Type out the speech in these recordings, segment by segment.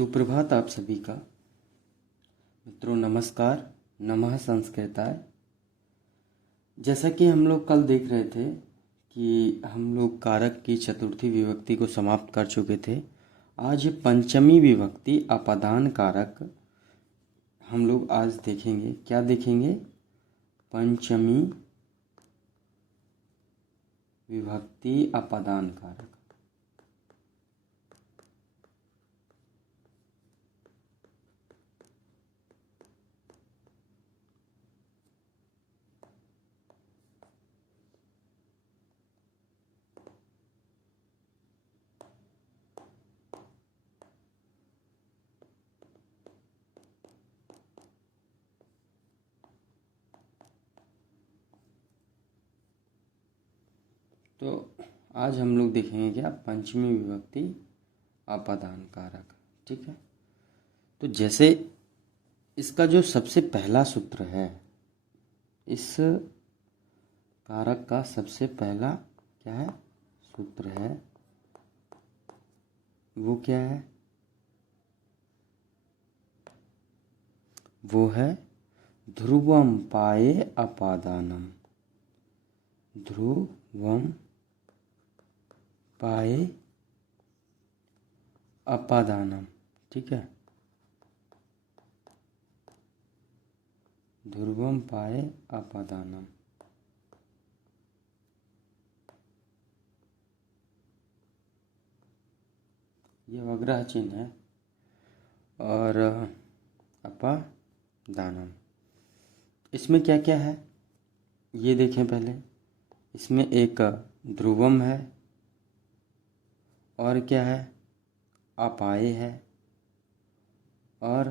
सुप्रभात आप सभी का। मित्रों नमस्कार। नमः संस्कृताय। जैसा कि हम लोग कल देख रहे थे कि हम लोग कारक की चतुर्थी विभक्ति को समाप्त कर चुके थे। आज पंचमी विभक्ति अपादान कारक हम लोग आज देखेंगे। क्या देखेंगे? पंचमी विभक्ति अपादान कारक। तो आज हम लोग देखेंगे क्या? पंचमी विभक्ति अपादान कारक। ठीक है। तो जैसे इसका जो सबसे पहला सूत्र है, इस कारक का सबसे पहला क्या है सूत्र है, वो क्या है? वो है ध्रुवम पाये अपादानम। ध्रुवम पाये अपादानम। ठीक है। ध्रुवम पाये अपादानम। ये वग्रह चिन्ह है और अपादानम। इसमें क्या क्या है ये देखें पहले। इसमें एक ध्रुवम है और क्या है? अपाये है और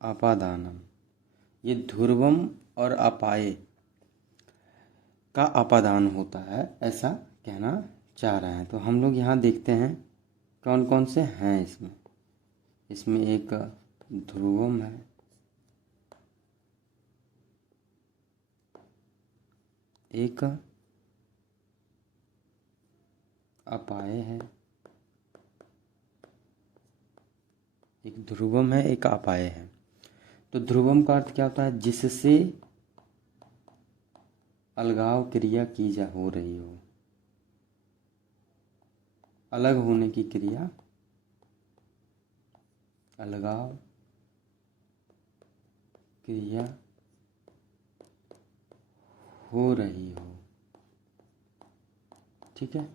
अपादानम। ये ध्रुवम और अपाये का अपादान होता है, ऐसा कहना चाह रहे हैं। तो हम लोग यहाँ देखते हैं कौन कौन से हैं इसमें। इसमें एक ध्रुवम है, एक अपाये है, एक ध्रुवम है, एक अपाये है। तो ध्रुवम का अर्थ क्या होता है? जिससे अलगाव क्रिया की जा हो रही हो, अलग होने की क्रिया, अलगाव क्रिया हो रही हो। ठीक है।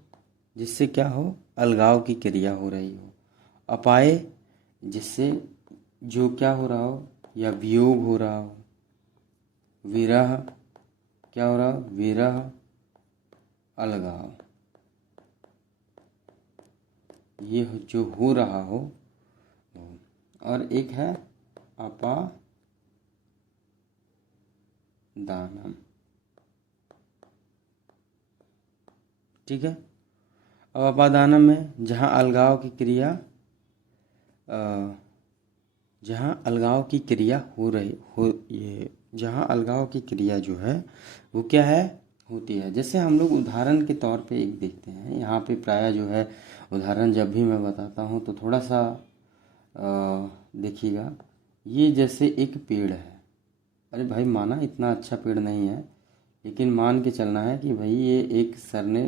जिससे क्या हो? अलगाव की क्रिया हो रही हो। अपाये जिससे जो क्या हो रहा हो, या वियोग हो रहा हो। विरह क्या हो रहा हो? विरह अलगाव, ये जो हो रहा हो। और एक है अपादानम। ठीक है। अब अपादानम में जहाँ अलगाव की क्रिया जहाँ अलगाव की क्रिया हो रही हो, ये जहाँ अलगाव की क्रिया जो है वो क्या है? होती है। जैसे हम लोग उदाहरण के तौर पे एक देखते हैं। यहाँ पे प्रायः जो है उदाहरण जब भी मैं बताता हूँ तो थोड़ा सा देखिएगा। ये जैसे एक पेड़ है। अरे भाई माना इतना अच्छा पेड़ नहीं है, लेकिन मान के चलना है कि भाई ये एक सर ने,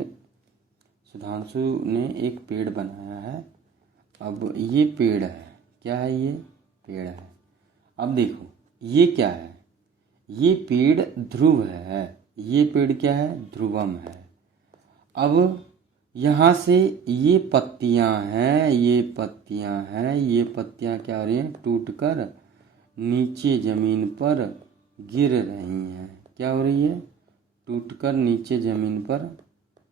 सुधांशु ने एक पेड़ बनाया है। अब ये पेड़ है, क्या है? ये पेड़ है। अब देखो ये क्या है? ये पेड़ ध्रुव है। ये पेड़ क्या है? ध्रुवम है। अब यहाँ से ये पत्तियाँ हैं, ये पत्तियाँ हैं, ये पत्तियाँ क्या हो रही हैं? टूटकर नीचे ज़मीन पर गिर रही हैं। क्या हो रही है? टूटकर नीचे ज़मीन पर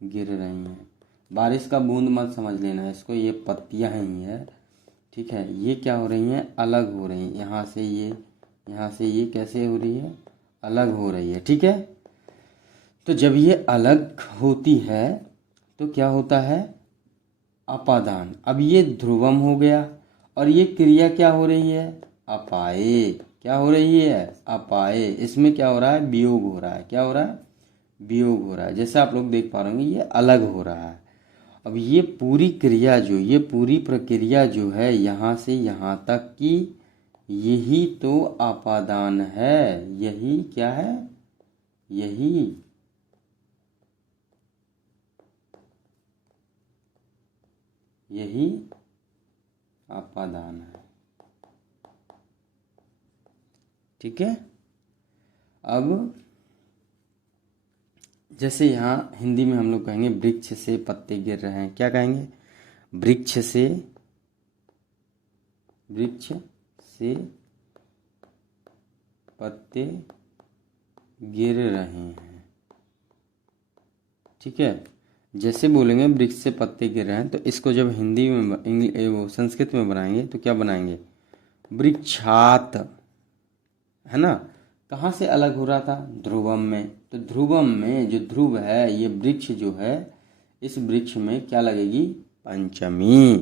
गिर रही हैं। बारिश का बूंद मत समझ लेना इसको, ये पत्तियाँ ही है। ठीक है। ये क्या हो रही हैं? अलग हो रही हैं। यहाँ से ये कैसे हो रही है? अलग हो रही है। ठीक है। तो जब ये अलग होती है तो क्या होता है? अपादान। अब ये ध्रुवम हो गया और ये क्रिया क्या हो रही है? अपाये। क्या हो रही है? अपाये। इसमें क्या हो रहा है? वियोग हो रहा है। क्या हो रहा है? वियोग हो रहा है। जैसे आप लोग देख पा रहे होंगे ये अलग हो रहा है। अब ये पूरी क्रिया जो, ये पूरी प्रक्रिया जो है यहाँ से यहाँ तक की, यही तो अपादान है। यही क्या है? यही अपादान है। ठीक है। अब जैसे यहाँ हिंदी में हम लोग कहेंगे वृक्ष से पत्ते गिर रहे हैं, क्या कहेंगे? वृक्ष से पत्ते गिर रहे हैं। ठीक है। जैसे बोलेंगे वृक्ष से पत्ते गिर रहे हैं, तो इसको जब हिंदी में वो संस्कृत में बनाएंगे तो क्या बनाएंगे? वृक्षात, है ना। कहाँ से अलग हो रहा था? ध्रुवम में। तो ध्रुवम में जो ध्रुव है, ये वृक्ष जो है, इस वृक्ष में क्या लगेगी? पंचमी।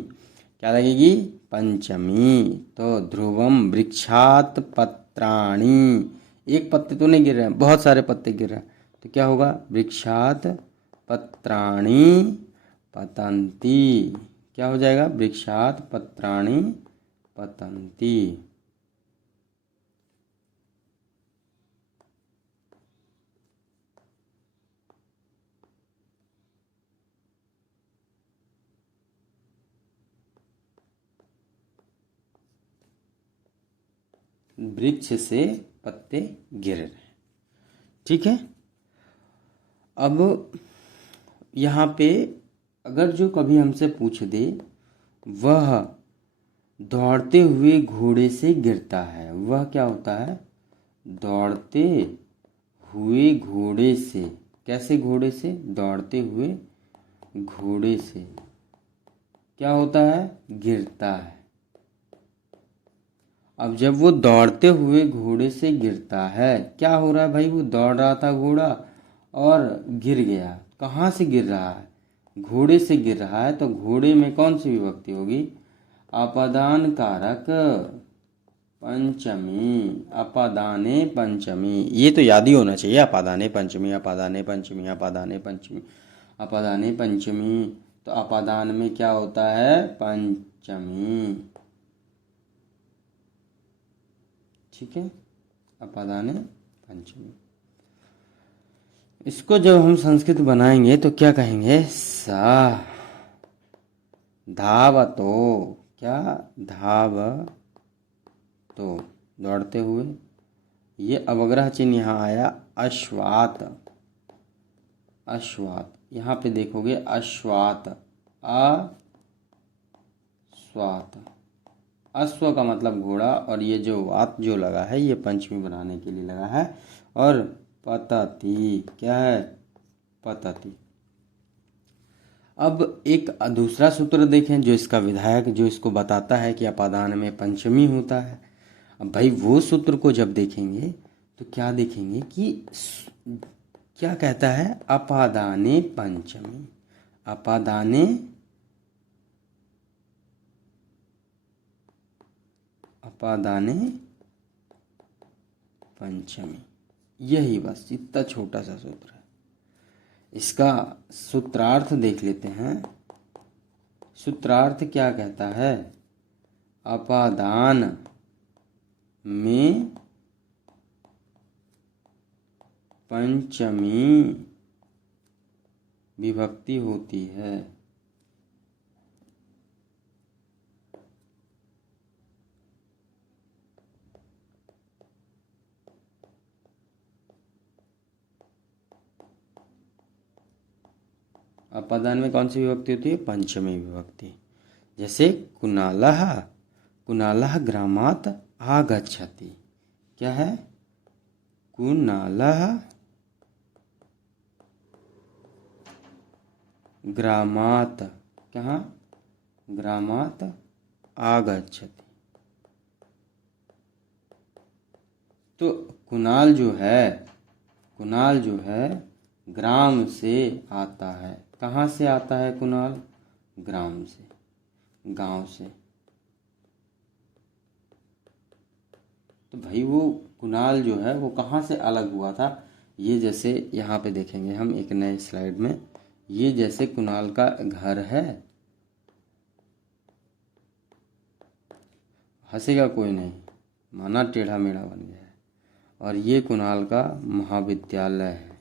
क्या लगेगी? पंचमी। तो ध्रुवम वृक्षात पत्राणि। एक पत्ते तो नहीं गिर रहे हैं, बहुत सारे पत्ते गिर रहे हैं, तो क्या होगा? वृक्षात पत्राणि पतन्ति। क्या हो जाएगा? वृक्षात पत्राणि पतन्ति। वृक्ष से पत्ते गिर रहे हैं। ठीक है। अब यहाँ पे अगर जो कभी हमसे पूछ दे, वह दौड़ते हुए घोड़े से गिरता है, वह क्या होता है? दौड़ते हुए घोड़े से। कैसे घोड़े से? दौड़ते हुए घोड़े से क्या होता है? गिरता है। अब जब वो दौड़ते हुए घोड़े से गिरता है, क्या हो रहा है भाई? वो दौड़ रहा था घोड़ा और गिर गया। कहाँ से गिर रहा है? घोड़े से गिर रहा है। तो घोड़े में कौन सी विभक्ति होगी? अपादान कारक पंचमी। अपादाने पंचमी, ये तो याद ही होना चाहिए। अपादाने पंचमी, अपादाने पंचमी, अपादाने पंचमी, अपादाने पंचमी। तो अपादान में क्या होता है? पंचमी। ठीक है। अपादाने पंचमी। इसको जब हम संस्कृत बनाएंगे तो क्या कहेंगे? सा धावतो। क्या? धावतो, दौड़ते हुए। ये अवग्रह चिन्ह यहाँ आया अश्वात। अश्वात, यहाँ पे देखोगे अश्वात, अस्वात। अश्व का मतलब घोड़ा, और ये जो वात जो लगा है, ये पंचमी बनाने के लिए लगा है। और पतति, क्या है? पतति। अब एक दूसरा सूत्र देखें जो इसका विधायक, जो इसको बताता है कि अपादान में पंचमी होता है। अब भाई वो सूत्र को जब देखेंगे तो क्या देखेंगे कि क्या कहता है? अपादाने पंचमी। अपादाने पंचमी। यही बस, इतना छोटा सा सूत्र है। इसका सूत्रार्थ देख लेते हैं। सूत्रार्थ क्या कहता है? अपादान में पंचमी विभक्ति होती है। अपादान में कौन सी विभक्ति होती है? पंचमी विभक्ति। जैसे कुणालः, कुणालः ग्रामात् आगच्छति। क्या है? कुणालः ग्रामात्, कहाँ? ग्रामात् आगच्छति। तो कुणाल जो है ग्राम से आता है। कहाँ से आता है कुणाल? ग्राम से, गांव से। तो भाई वो कुणाल जो है वो कहाँ से अलग हुआ था? ये जैसे यहाँ पे देखेंगे हम एक नए स्लाइड में, ये जैसे कुणाल का घर है, हंसेगा कोई नहीं, माना टेढ़ा मेढ़ा बन गया है। और ये कुणाल का महाविद्यालय है।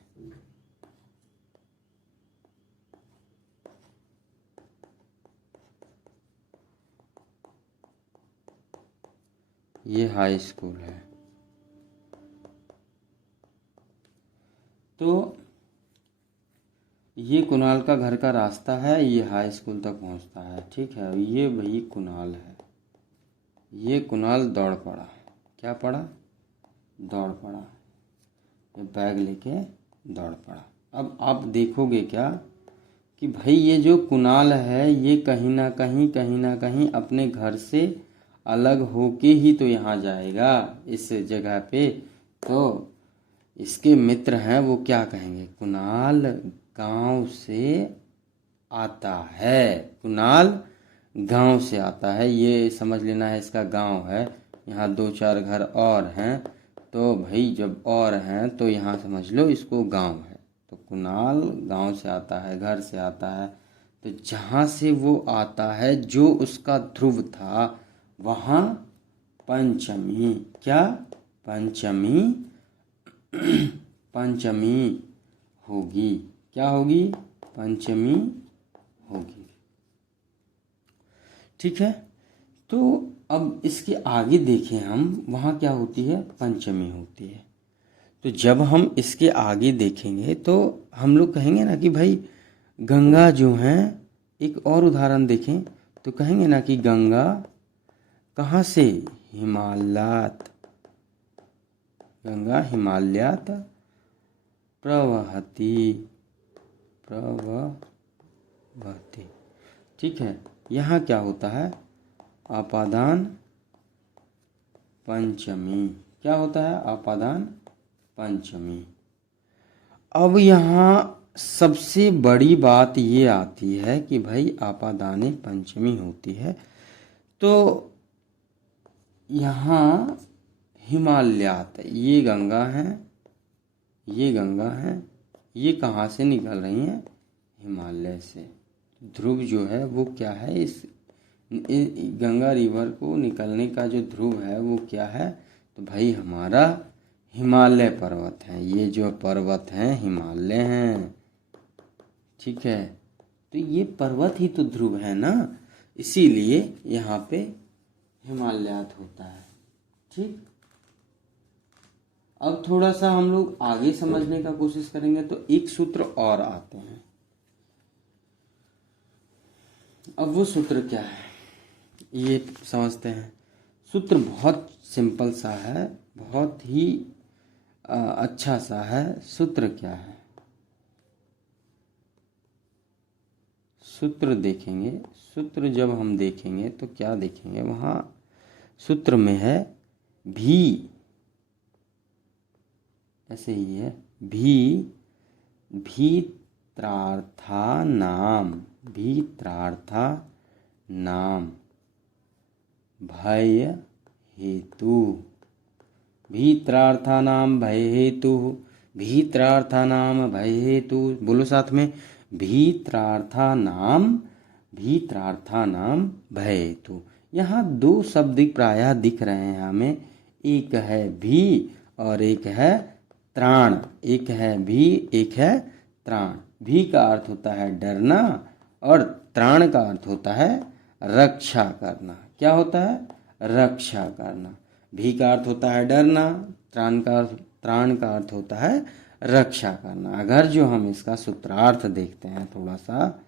ये हाई स्कूल है। तो ये कुणाल का घर का रास्ता है, ये हाई स्कूल तक पहुंचता है, ठीक है। ये वही कुणाल है। ये कुणाल दौड़ पड़ा। क्या पड़ा? दौड़ पड़ा। ये बैग लेके दौड़ पड़ा। अब आप देखोगे क्या कि भाई ये जो कुणाल है ये कहीं ना कहीं अपने घर से अलग होके ही तो यहाँ जाएगा इस जगह पे। तो इसके मित्र हैं, वो क्या कहेंगे? कुणाल गांव से आता है। कुणाल गांव से आता है, ये समझ लेना है इसका गांव है। यहाँ 2-4 घर और हैं, तो भाई जब और हैं तो यहाँ समझ लो इसको गांव है। तो कुणाल गांव से आता है, घर से आता है। तो जहाँ से वो आता है, जो उसका ध्रुव था, वहाँ पंचमी। क्या? पंचमी। पंचमी होगी। क्या होगी? पंचमी होगी। ठीक है। तो अब इसके आगे देखें हम, वहाँ क्या होती है? पंचमी होती है। तो जब हम इसके आगे देखेंगे तो हम लोग कहेंगे ना कि भाई गंगा जो है, एक और उदाहरण देखें तो कहेंगे ना कि गंगा कहाँ से? हिमालयात। गंगा हिमालयात प्रवहती। प्रवहती। ठीक है। यहाँ क्या होता है? आपादान पंचमी। क्या होता है? आपादान पंचमी। अब यहाँ सबसे बड़ी बात ये आती है कि भाई आपादाने पंचमी होती है, तो यहाँ हिमालयात, ये गंगा है, ये गंगा है, ये कहाँ से निकल रही हैं? हिमालय से। ध्रुव जो है वो क्या है? इस गंगा रिवर को निकलने का जो ध्रुव है वो क्या है? तो भाई हमारा हिमालय पर्वत है। ये जो पर्वत हैं हिमालय हैं। ठीक है। तो ये पर्वत ही तो ध्रुव है ना, इसीलिए यहाँ पे हिमालयात होता है। ठीक। अब थोड़ा सा हम लोग आगे समझने का कोशिश करेंगे तो एक सूत्र और आते हैं। अब वो सूत्र क्या है ये समझते हैं। सूत्र बहुत सिंपल सा है, बहुत ही अच्छा सा है। सूत्र क्या है? सूत्र देखेंगे, सूत्र जब हम देखेंगे तो क्या देखेंगे? वहाँ सूत्र में है भी, ऐसे ही है, भीत्रार्था नाम, भीत्रार्था नाम भय हेतु। भीत्रार्थानाम भय हेतु। भीत्रार्थानाम भय हेतु। बोलो साथ में, भीत्रार्थानाम, भीत्रार्थानाम भय हेतु। यहाँ 2 शब्द प्रायः दिख रहे हैं हमें। एक है भी और एक है त्राण। एक है भी, एक है त्राण। भी का अर्थ होता है डरना और त्राण का अर्थ होता है रक्षा करना। क्या होता है? रक्षा करना। भी का अर्थ होता है डरना, त्राण का अर्थ होता है रक्षा करना। अगर जो हम इसका सूत्रार्थ देखते हैं थोड़ा सा,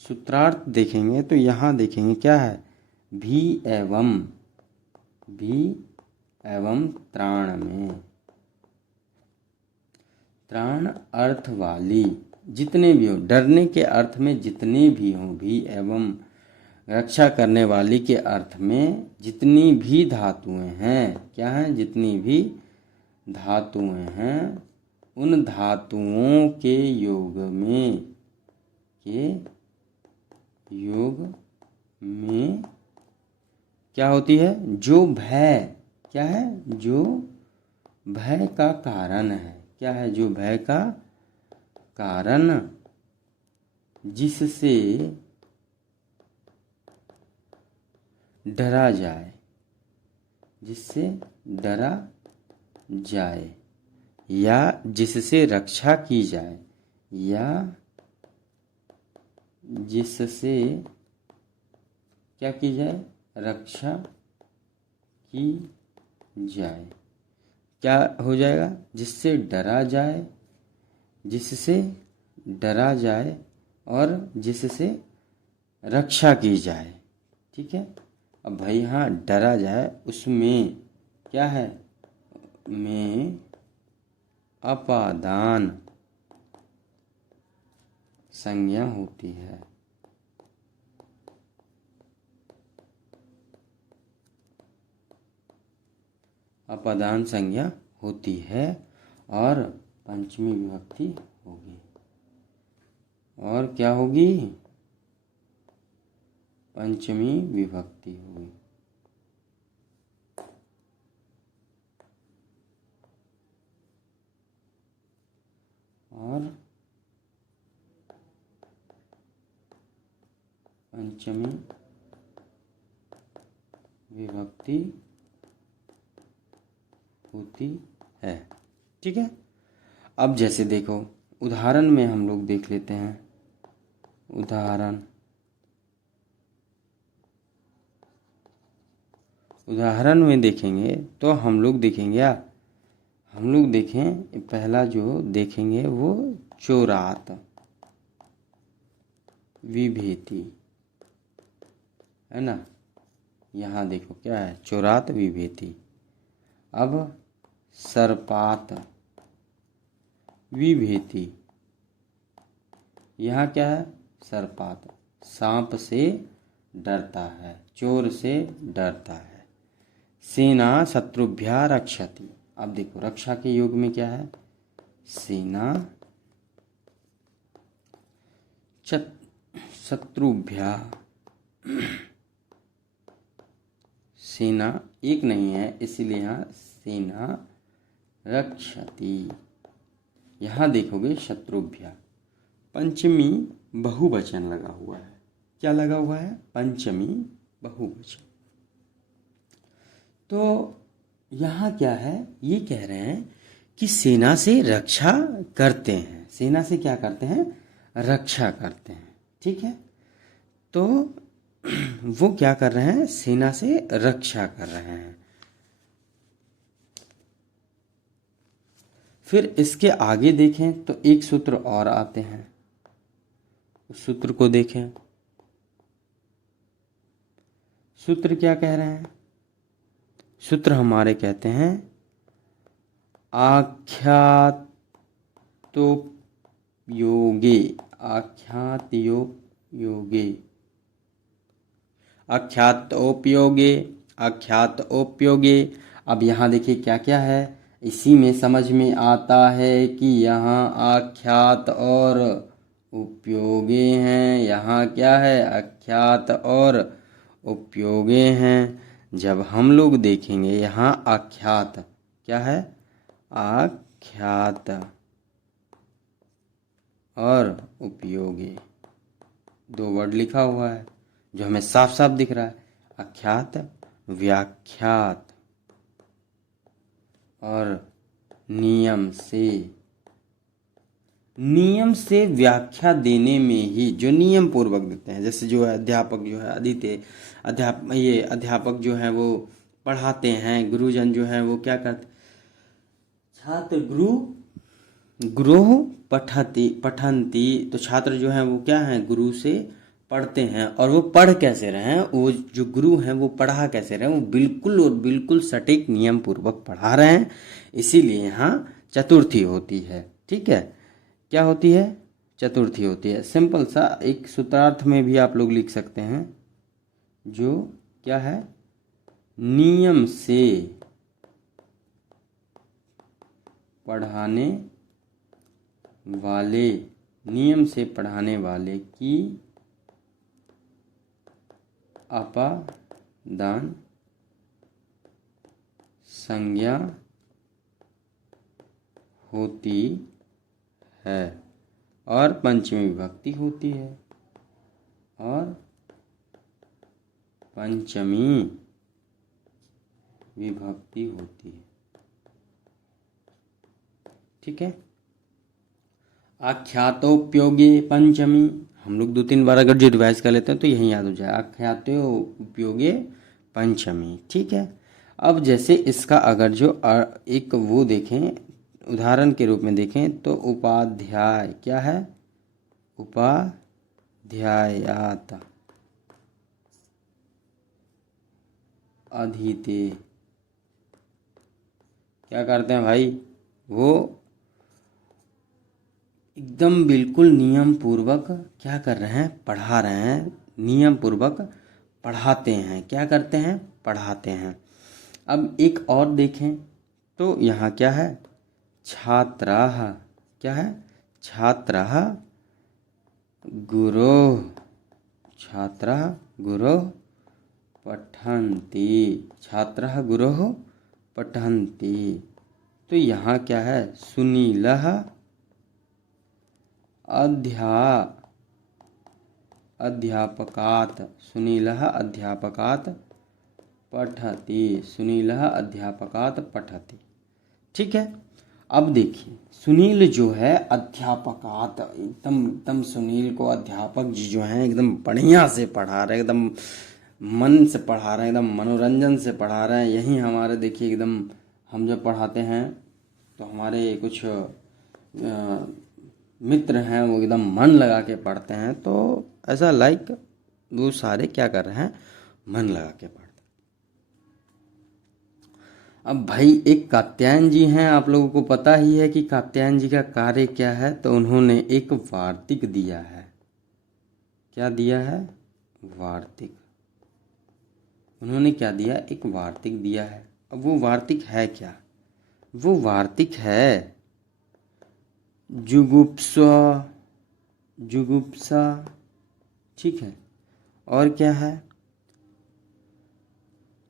सूत्रार्थ देखेंगे तो यहाँ देखेंगे क्या है? भी एवं त्राण में, त्राण अर्थ वाली जितने भी हो, डरने के अर्थ में जितने भी हों, भी एवं रक्षा करने वाली के अर्थ में जितनी भी धातुएं हैं, क्या हैं? जितनी भी धातुएं हैं, उन धातुओं के योग में क्या होती है? जो भय, क्या है? जो भय का कारण है। क्या है? जो भय का कारण, जिससे डरा जाए, जिससे डरा जाए, या जिससे रक्षा की जाए, या जिससे क्या की जाए? रक्षा की जाए। क्या हो जाएगा? जिससे डरा जाए, जिससे डरा जाए और जिससे रक्षा की जाए। ठीक है। अब भाई यहाँ डरा जाए, उसमें क्या है? में अपादान संज्ञा होती है। अपादान संज्ञा होती है और पंचमी विभक्ति होगी। और क्या होगी? पंचमी विभक्ति होगी। और पंचमी विभक्ति होती है। ठीक है। अब जैसे देखो, उदाहरण में हम लोग देख लेते हैं। उदाहरण में देखेंगे तो हम लोग देखेंगे, हम लोग देखें, पहला जो देखेंगे वो चोरात विभेति है ना। यहाँ देखो क्या है? चोरात विभेति। अब सर्पात विभेति। यहाँ क्या है? सर्पात सांप से डरता है, चोर से डरता है। सेना शत्रुभ्या रक्षति। अब देखो रक्षा के योग में क्या है? सेना शत्रुभ्या। सेना एक नहीं है, इसलिए यहाँ सेना रक्षति। यहाँ देखोगे शत्रुभ्या, पंचमी बहुवचन लगा हुआ है। क्या लगा हुआ है? पंचमी बहुवचन। तो यहाँ क्या है? ये कह रहे हैं कि सेना से रक्षा करते हैं। सेना से क्या करते हैं? रक्षा करते हैं। ठीक है। तो वो क्या कर रहे हैं? सेना से रक्षा कर रहे हैं। फिर इसके आगे देखें तो एक सूत्र और आते हैं। उस सूत्र को देखें। सूत्र क्या कह रहे हैं? सूत्र हमारे कहते हैं आख्यातोपयोगे। आख्यातोपयोगे। अब यहाँ देखिए क्या क्या है। इसी में समझ में आता है कि यहाँ आख्यात और उपयोगे हैं। यहाँ क्या है? आख्यात और उपयोगे हैं। जब हम लोग देखेंगे यहाँ आख्यात क्या है? आख्यात और उपयोगी दो वर्ड लिखा हुआ है जो हमें साफ साफ दिख रहा है। आख्यात व्याख्यात और नियम से व्याख्या देने में ही जो नियम पूर्वक देते हैं। जैसे जो है अध्यापक जो है अध्यापक जो है वो पढ़ाते हैं, गुरुजन जो है वो क्या करते? छात्र गुरु पठंती। तो छात्र जो है वो क्या है? गुरु से पढ़ते हैं। और वो पढ़ कैसे रहे हैं? वो जो गुरु हैं वो पढ़ा कैसे रहे हैं? वो बिल्कुल और बिल्कुल सटीक नियम पूर्वक पढ़ा रहे हैं। इसीलिए यहाँ चतुर्थी होती है। ठीक है। क्या होती है? चतुर्थी होती है। सिंपल सा एक सूत्रार्थ में भी आप लोग लिख सकते हैं, जो क्या है? नियम से पढ़ाने वाले की अपादान संज्ञा होती है और पंचमी विभक्ति होती है, और पंचमी विभक्ति होती है। ठीक है। आख्यातोपयोगे पंचमी, हम लोग 2-3 बार अगर जो रिवाइज कर लेते हैं तो यही याद हो जाए। आख्यातोपयोगे पंचमी। ठीक है। अब जैसे इसका अगर जो एक वो देखें, उदाहरण के रूप में देखें तो उपाध्याय क्या है? उपाध्यायात अधीते। क्या करते हैं भाई? वो एकदम बिल्कुल नियम पूर्वक क्या कर रहे हैं? पढ़ा रहे हैं। नियम पूर्वक पढ़ाते हैं। क्या करते हैं? पढ़ाते हैं। अब एक और देखें तो यहाँ क्या है? छात्राः। क्या है? छात्राः गुरोः। छात्राः गुरोः पठन्ति। छात्राः गुरोः पठन्ति। तो यहाँ क्या है? सुनीलः अध्यापकात्। सुनीलः अध्यापकात् पठति। सुनीलः अध्यापकात् पठति। ठीक है। अब देखिए, सुनील जो है अध्यापकात, एकदम सुनील को अध्यापक जी जो हैं एकदम बढ़िया से पढ़ा रहे हैं, एकदम मन से पढ़ा रहे हैं, एकदम मनोरंजन से पढ़ा रहे हैं। यही हमारे देखिए एकदम, हम जब पढ़ाते हैं तो हमारे कुछ मित्र हैं वो एकदम मन लगा के पढ़ते हैं। तो ऐसा लाइक वो सारे क्या कर रहे हैं? मन लगा के पढ़ते हैं। अब भाई एक कात्यायन जी हैं, आप लोगों को पता ही है कि कात्यायन जी का कार्य क्या है। तो उन्होंने एक वार्तिक दिया है। क्या दिया है? वार्तिक। उन्होंने क्या दिया? एक वार्तिक दिया है। अब वो वार्तिक है क्या? वो वार्तिक है जुगुप्सा। जुगुप्सा। ठीक है। और क्या है?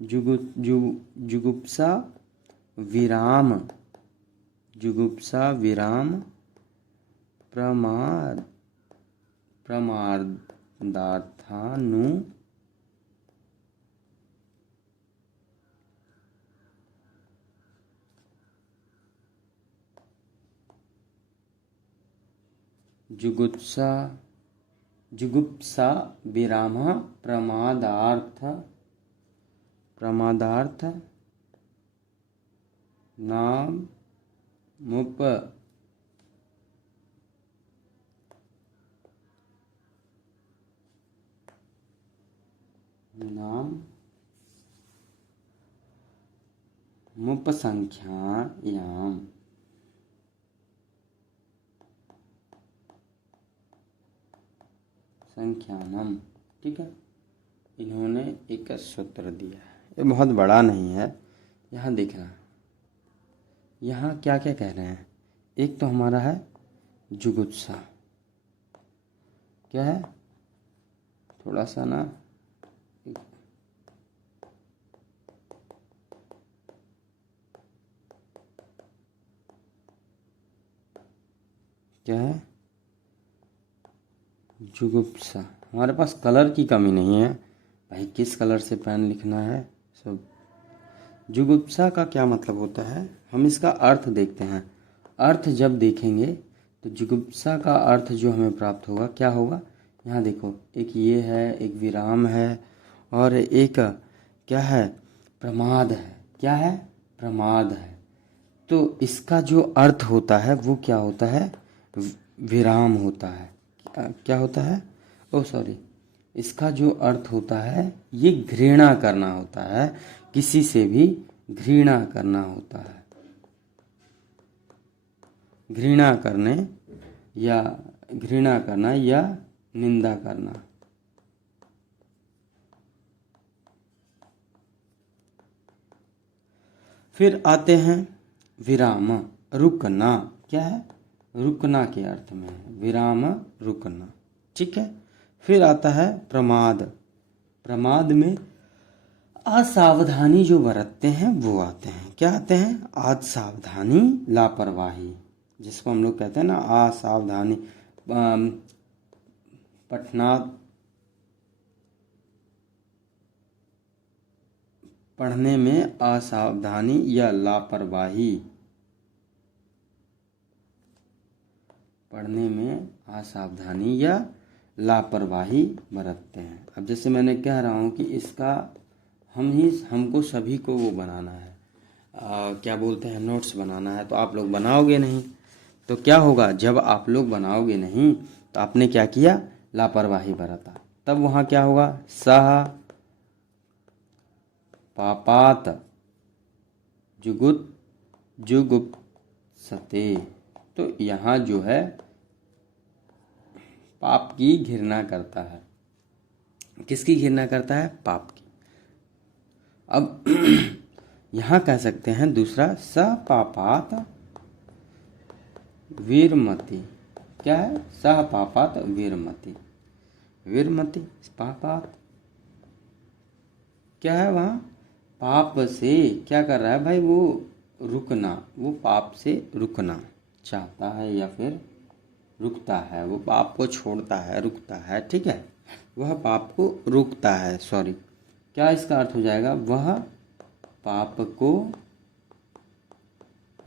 जुगुप्सा विराम। जुगुप्सा विराम प्रमादार्थानु जुगुप्सा विराम प्रमादार्थ मुपसंख्यायाम। संख्यानम। ठीक है। इन्होंने एक सूत्र दिया है। ये बहुत बड़ा नहीं है। यहाँ देखना, यहाँ क्या क्या कह रहे हैं? एक तो हमारा है जुगुप्सा। क्या है? थोड़ा सा ना, क्या है? जुगुप्सा। हमारे पास कलर की कमी नहीं है भाई, किस कलर से पेन लिखना है सब। जुगुप्सा का क्या मतलब होता है? हम इसका अर्थ देखते हैं। अर्थ जब देखेंगे तो जुगुप्सा का अर्थ जो हमें प्राप्त होगा क्या होगा? यहाँ देखो, एक ये है, एक विराम है, और एक क्या है? प्रमाद है। क्या है? प्रमाद है। तो इसका जो अर्थ होता है वो क्या होता है? विराम होता है। क्या होता है? ओ सॉरी, इसका जो अर्थ होता है ये घृणा करना होता है। किसी से भी घृणा करना होता है। घृणा करने या घृणा करना या निंदा करना। फिर आते हैं विराम, रुकना। क्या है? रुकना के अर्थ में है विराम, रुकना। ठीक है। फिर आता है प्रमाद। प्रमाद में असावधानी जो बरतते हैं वो आते हैं। क्या आते हैं? असावधानी, लापरवाही। जिसको हम लोग कहते हैं ना असावधानी, पढ़ने में असावधानी या लापरवाही, पढ़ने में असावधानी या लापरवाही बरतते हैं। अब जैसे मैंने कह रहा हूँ कि इसका हमको सभी को वो बनाना है, क्या बोलते हैं, नोट्स बनाना है। तो आप लोग बनाओगे नहीं तो क्या होगा, जब आप लोग बनाओगे नहीं तो आपने क्या किया, लापरवाही बरता, तब वहाँ क्या होगा, सह पापात जुगुत जुगुप्सते। तो यहाँ जो है पाप की घृणा करता है। किसकी घृणा करता है, पाप की। अब यहाँ कह सकते हैं दूसरा, स पापात वीरमति। क्या है, सह पापात वीरमति, वीरमति पापात क्या है, वहाँ पाप से क्या कर रहा है भाई, वो रुकना, वो पाप से रुकना चाहता है या फिर रुकता है, वो पाप को छोड़ता है, रुकता है, ठीक है, वह पाप को रुकता है, सॉरी, क्या इसका अर्थ हो जाएगा, वह पाप को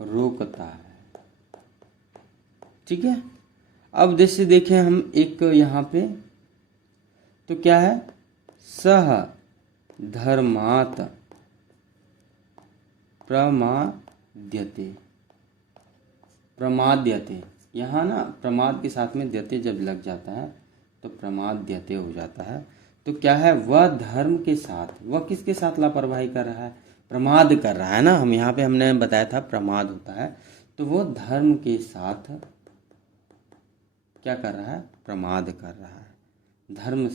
रोकता है, ठीक है। अब जैसे देखें हम एक यहाँ पे, तो क्या है, सह धर्मात प्रमाद्यते, प्रमाद्यते, यहाँ ना प्रमाद के साथ में द्यते जब लग जाता है तो प्रमाद्यते हो जाता है। तो क्या है, वह धर्म के साथ, वह किसके साथ लापरवाही कर रहा है, प्रमाद कर रहा है ना, हम यहाँ पे हमने बताया था प्रमाद होता है, तो वो धर्म के साथ क्या कर रहा है, प्रमाद कर रहा है, धर्म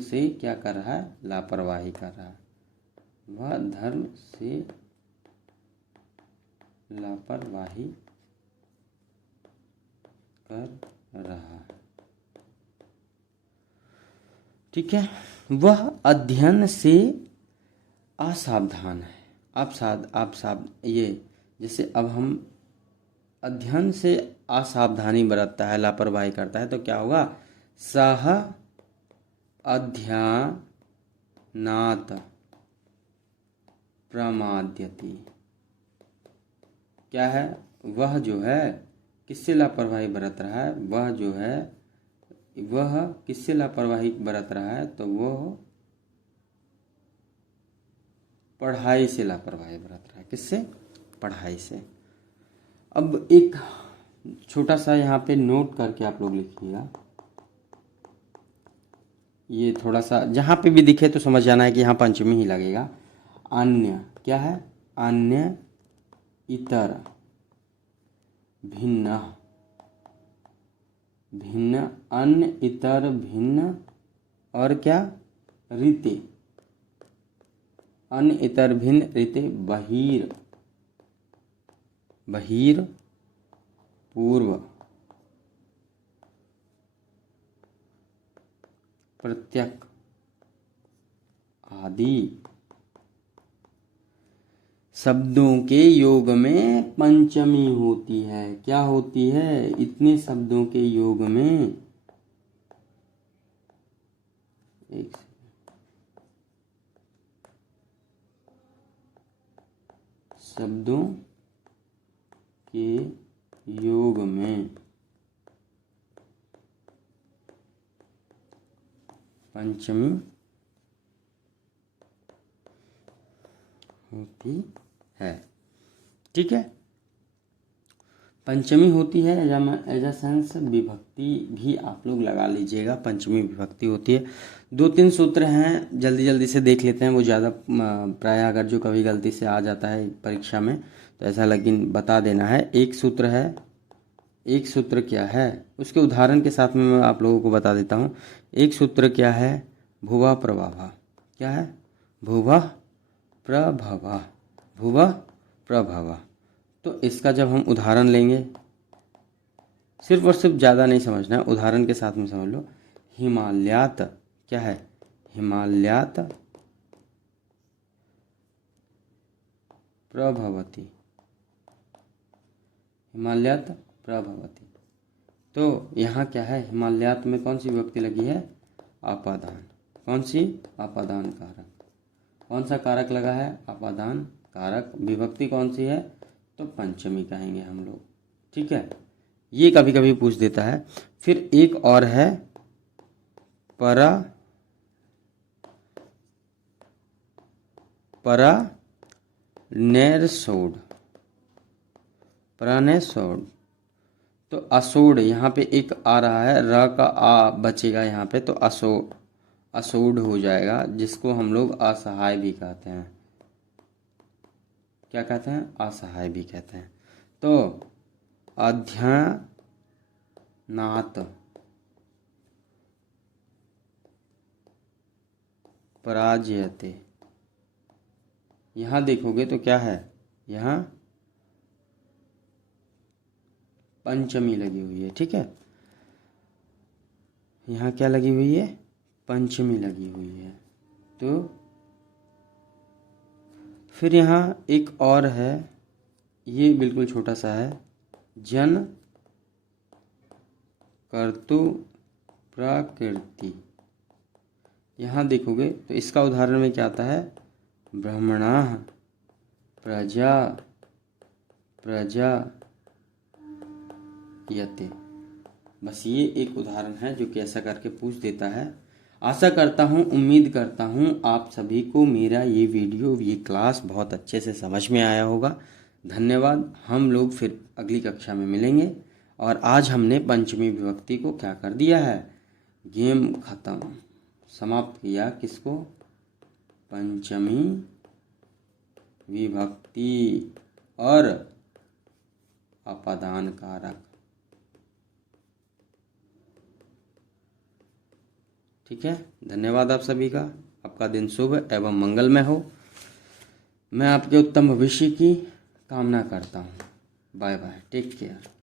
से क्या कर रहा है, लापरवाही कर रहा है, वह धर्म से लापरवाही कर रहा है, ठीक है। वह अध्ययन से असावधान है। ये जैसे अब हम अध्ययन से असावधानी बरतता है, लापरवाही करता है, तो क्या होगा, सह अध्ययनात् प्रमाद्यति। क्या है, वह जो है किससे लापरवाही बरत रहा है, वह किससे लापरवाही बरत रहा है, तो वह पढ़ाई से लापरवाही बरत रहा है, किससे, पढ़ाई से। अब एक छोटा सा यहाँ पे नोट करके आप लोग लिखिएगा, ये थोड़ा सा जहाँ पे भी दिखे तो समझ जाना है कि यहाँ पंचमी ही लगेगा। अन्य, क्या है, अन्य, इतर, भिन्न, भिन्न, अन्य, इतर, भिन्न, और क्या, रीते, अन्य, इतर, भिन्न, रीते, बहिर, बहिर, पूर्व, प्रत्यक आदि शब्दों के योग में पंचमी होती है। क्या होती है, इतने शब्दों के योग में, एक शब्दों के योग में पंचमी होती है, ठीक है। पंचमी होती है, एजा सेंस विभक्ति भी आप लोग लगा लीजिएगा, पंचमी विभक्ति होती है। 2-3 सूत्र हैं, जल्दी जल्दी से देख लेते हैं, वो ज़्यादा प्रायः अगर जो कभी गलती से आ जाता है परीक्षा में तो ऐसा लेकिन बता देना है। एक सूत्र है, एक सूत्र क्या है, उसके उदाहरण के साथ में मैं आप लोगों को बता देता हूँ। एक सूत्र क्या है, भुवः प्रभवः, क्या है, भुवः प्रभवः, भुवः प्रभवः। तो इसका जब हम उदाहरण लेंगे, सिर्फ और सिर्फ ज़्यादा नहीं समझना है, उदाहरण के साथ में समझ लो। हिमालयात, क्या है, हिमालयात प्रभवती, हिमालयात् प्रभवति। तो यहाँ क्या है, हिमालयात् में कौन सी विभक्ति लगी है, अपादान। कौन सी, अपादान कारक। कौन सा कारक लगा है, अपादान कारक। विभक्ति कौन सी है, तो पंचमी कहेंगे हम लोग, ठीक है। ये कभी कभी पूछ देता है। फिर एक और है परानेरसोड। परानेरसोड तो असोड, यहाँ पे एक आ रहा है, र का आ बचेगा यहाँ पे, तो असोड हो जाएगा, जिसको हम लोग असहाय भी कहते हैं। क्या कहते हैं, असहाय भी कहते हैं। तो अध्ययनात् पराजयते, यहाँ देखोगे तो क्या है, यहाँ पंचमी लगी हुई है, ठीक है। यहाँ क्या लगी हुई है, पंचमी लगी हुई है। तो फिर यहाँ एक और है, ये बिल्कुल छोटा सा है, जन कर्तु प्रकृति। यहाँ देखोगे तो इसका उदाहरण में क्या आता है, ब्रह्मणः प्रजायते। बस ये एक उदाहरण है जो कि ऐसा करके पूछ देता है। आशा करता हूँ, उम्मीद करता हूँ आप सभी को मेरा ये वीडियो, ये क्लास बहुत अच्छे से समझ में आया होगा। धन्यवाद। हम लोग फिर अगली कक्षा में मिलेंगे। और आज हमने पंचमी विभक्ति को क्या कर दिया है, गेम खत्म, समाप्त किया। किसको, पंचमी विभक्ति और अपादान कारक, ठीक है। धन्यवाद आप सभी का। आपका दिन शुभ एवं मंगलमय हो। मैं आपके उत्तम भविष्य की कामना करता हूँ। Bye bye, take care.